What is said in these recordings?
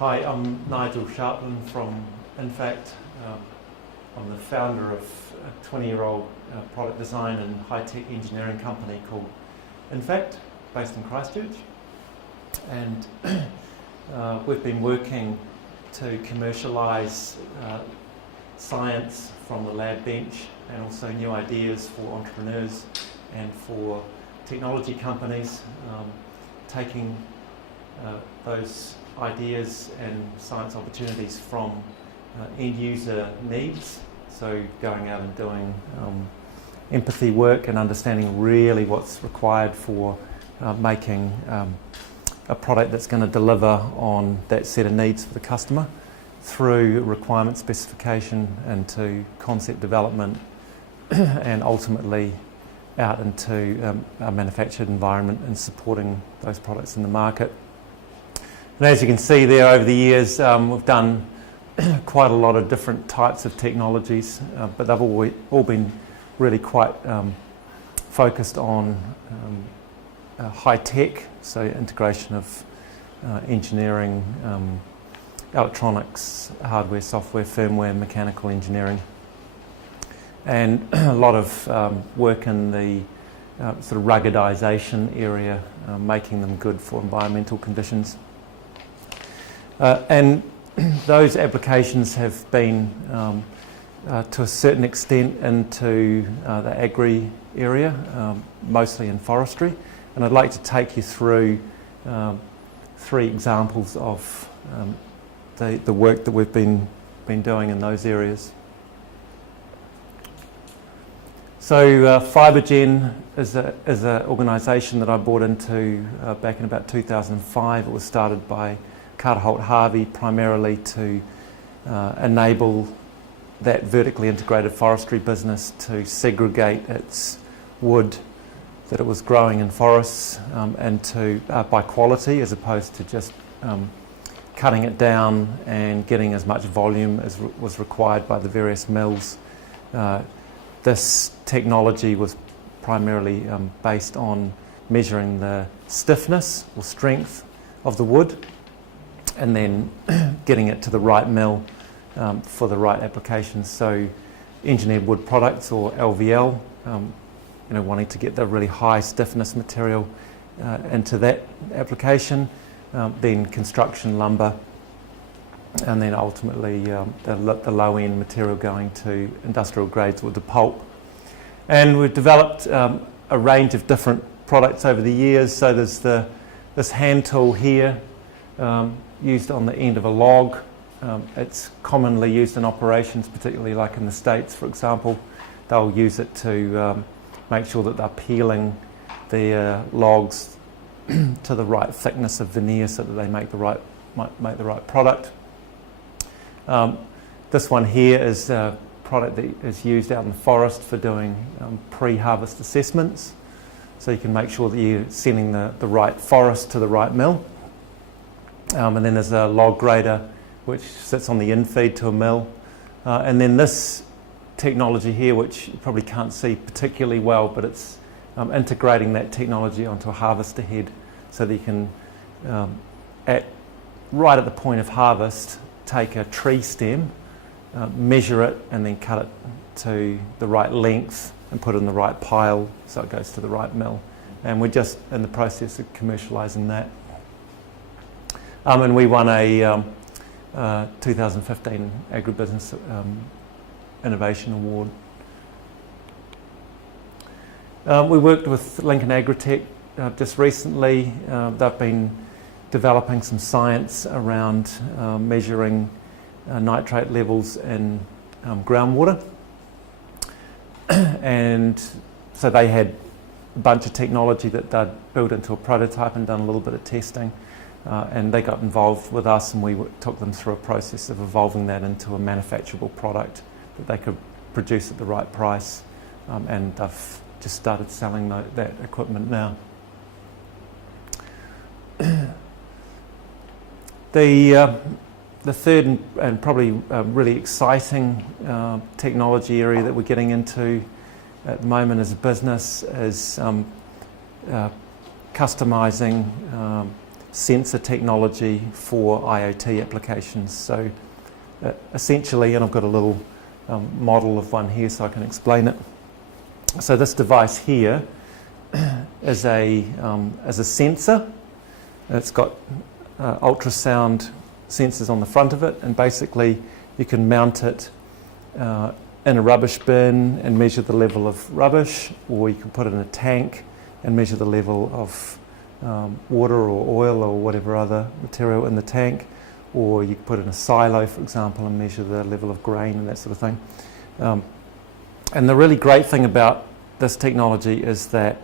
Hi, I'm Nigel Sharpland from Infact. I'm the founder of a 20-year-old product design and high-tech engineering company called Infact, based in Christchurch. And we've been working to commercialise science from the lab bench and also new ideas for entrepreneurs and for technology companies, taking those ideas and science opportunities from end user needs, so going out and doing empathy work and understanding really what's required for making a product that's going to deliver on that set of needs for the customer, through requirement specification and to concept development and ultimately out into a manufactured environment and supporting those products in the market. And as you can see there, over the years we've done quite a lot of different types of technologies, but they've all been really quite focused on high tech, so integration of engineering, electronics, hardware, software, firmware, mechanical engineering, and a lot of work in the sort of ruggedization area, making them good for environmental conditions. And those applications have been, to a certain extent, into the agri area, mostly in forestry. And I'd like to take you through 3 examples of the work that we've been doing in those areas. So Fibergen is an organisation that I bought into back in about 2005. It was started by Carter Holt Harvey primarily to enable that vertically integrated forestry business to segregate its wood that it was growing in forests and to by quality, as opposed to just cutting it down and getting as much volume as was required by the various mills. This technology was primarily based on measuring the stiffness or strength of the wood and then getting it to the right mill for the right applications. So engineered wood products, or LVL, wanting to get the really high stiffness material into that application, then construction lumber, and then ultimately the low-end material going to industrial grades or to pulp. And we've developed a range of different products over the years. So there's this hand tool here, used on the end of a log. It's commonly used in operations, particularly like in the States, for example. They'll use it to make sure that they're peeling their logs to the right thickness of veneer so that they make the right product. This one here is a product that is used out in the forest for doing pre-harvest assessments. So you can make sure that you're sending the right forest to the right mill. And then there's a log grader which sits on the infeed to a mill. And then this technology here, which you probably can't see particularly well, but it's integrating that technology onto a harvester head so that you can, right at the point of harvest, take a tree stem, measure it, and then cut it to the right length and put it in the right pile so it goes to the right mill. And we're just in the process of commercialising that. And we won a 2015 Agribusiness Innovation Award. We worked with Lincoln Agritech just recently. They've been developing some science around measuring nitrate levels in groundwater. And so they had a bunch of technology that they'd built into a prototype and done a little bit of testing. And they got involved with us, and we took them through a process of evolving that into a manufacturable product that they could produce at the right price. And they've just started selling that equipment now. The third and probably really exciting technology area that we're getting into at the moment as a business is customising sensor technology for IoT applications. So essentially, and I've got a little model of one here so I can explain it. So this device here is a sensor. It's got ultrasound sensors on the front of it, and basically you can mount it in a rubbish bin and measure the level of rubbish, or you can put it in a tank and measure the level of water or oil or whatever other material in the tank, or you can put it in a silo, for example, and measure the level of grain and that sort of thing. And the really great thing about this technology is that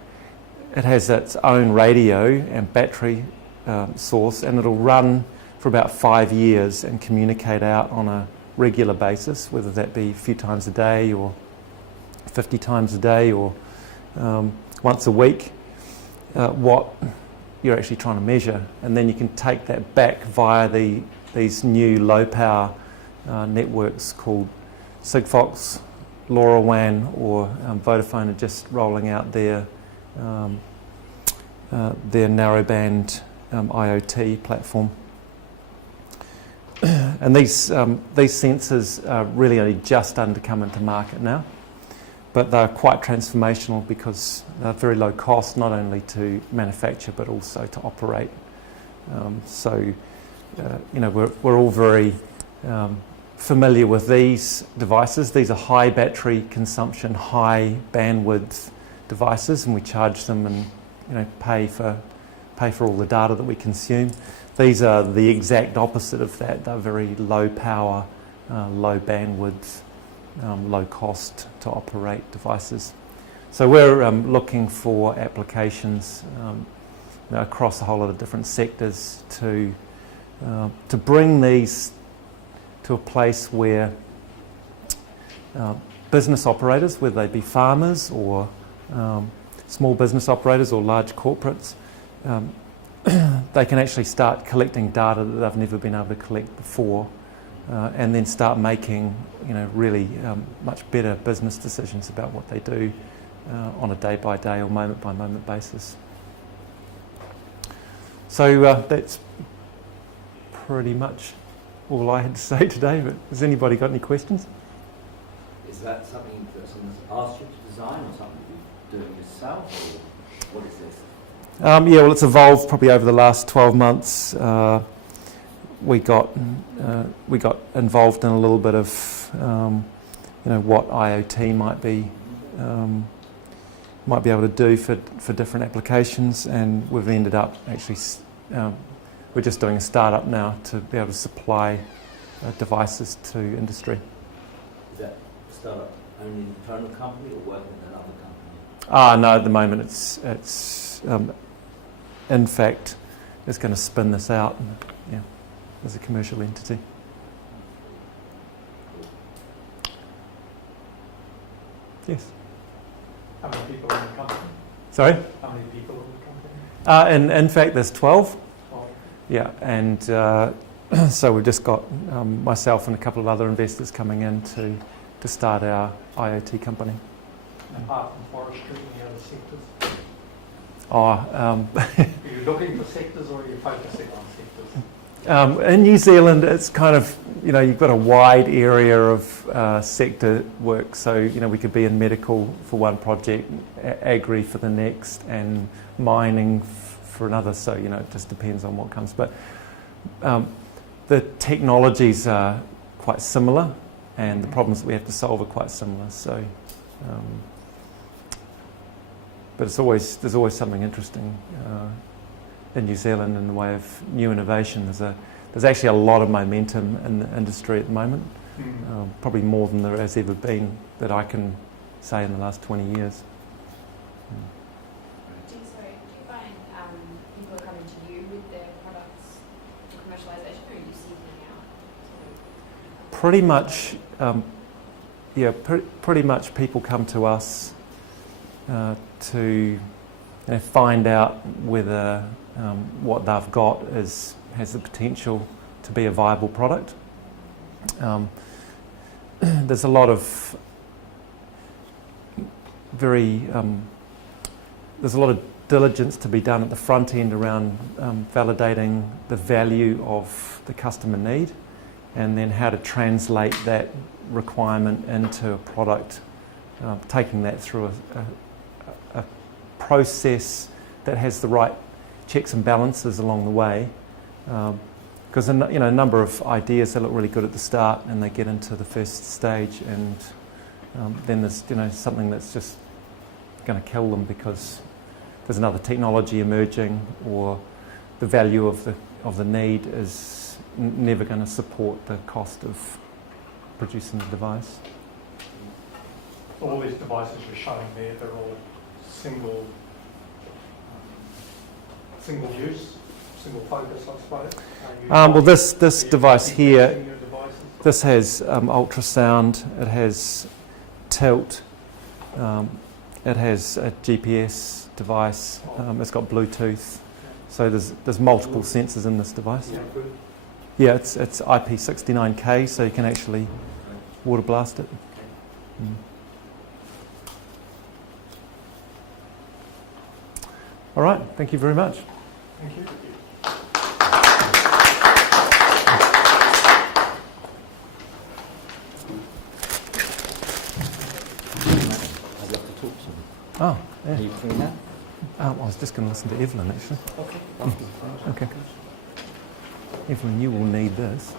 it has its own radio and battery source, and it'll run for about 5 years and communicate out on a regular basis, whether that be a few times a day or 50 times a day or once a week, what you're actually trying to measure. And then you can take that back via these new low power networks called Sigfox, LoRaWAN, or Vodafone are just rolling out their narrowband IoT platform. And these sensors are really only just starting to come into market now, but they're quite transformational because they're very low cost, not only to manufacture but also to operate. We're all very familiar with these devices. These are high battery consumption, high bandwidth devices, and we charge them and pay for all the data that we consume. These are the exact opposite of that. They're very low power, low bandwidth, low cost to operate devices. So we're looking for applications across a whole lot of different sectors to bring these to a place where business operators, whether they be farmers or small business operators or large corporates, they can actually start collecting data that they've never been able to collect before, and then start making really much better business decisions about what they do on a day-by-day or moment-by-moment basis. So that's pretty much all I had to say today, but has anybody got any questions? Is that something that someone's asked you to design, or something you're doing yourself, or what is this? Well, it's evolved probably over the last 12 months. We got involved in a little bit of what IoT might be able to do for different applications, and we've ended up actually we're just doing a startup now to be able to supply devices to industry. Is that startup only an internal company or working with another company? No, at the moment it's in fact is going to spin this out as a commercial entity. Yes. How many people in the company? Sorry? How many people in the company? In fact, there's 12. 12. Yeah, and so we've just got myself and a couple of other investors coming in to start our IoT company. Apart from forestry, any other sectors? Are you looking for sectors, or are you focusing on sectors? in New Zealand, it's kind of, you've got a wide area of sector work. So, we could be in medical for one project, agri for the next, and mining for another. So, it just depends on what comes. But the technologies are quite similar, and the problems that we have to solve are quite similar. So, but there's always something interesting in New Zealand in the way of new innovation. There's actually a lot of momentum in the industry at the moment, probably more than there has ever been that I can say in the last 20 years. Do you find people are coming to you with their products for commercialisation, or are you seeking out? Pretty much, pretty much people come to us to find out whether what they've got has the potential to be a viable product. There's a lot of diligence to be done at the front end around validating the value of the customer need, and then how to translate that requirement into a product, taking that through a process that has the right checks and balances along the way. Because a number of ideas, they look really good at the start and they get into the first stage, and then there's something that's just going to kill them because there's another technology emerging, or the value of the need is never going to support the cost of producing the device. All these devices you're showing there, they're all single use, single focus, I suppose. Well, this device here, Your devices. this has ultrasound, it has tilt, it has a GPS device, it's got Bluetooth, so there's multiple sensors in this device. Yeah, it's IP69K, so you can actually water blast it. All right, thank you very much. Thank you. I'd love to talk to them. Oh, Are yeah. you free now? I was just going to listen to Evelyn, actually. Okay. Okay. Evelyn, you will need this.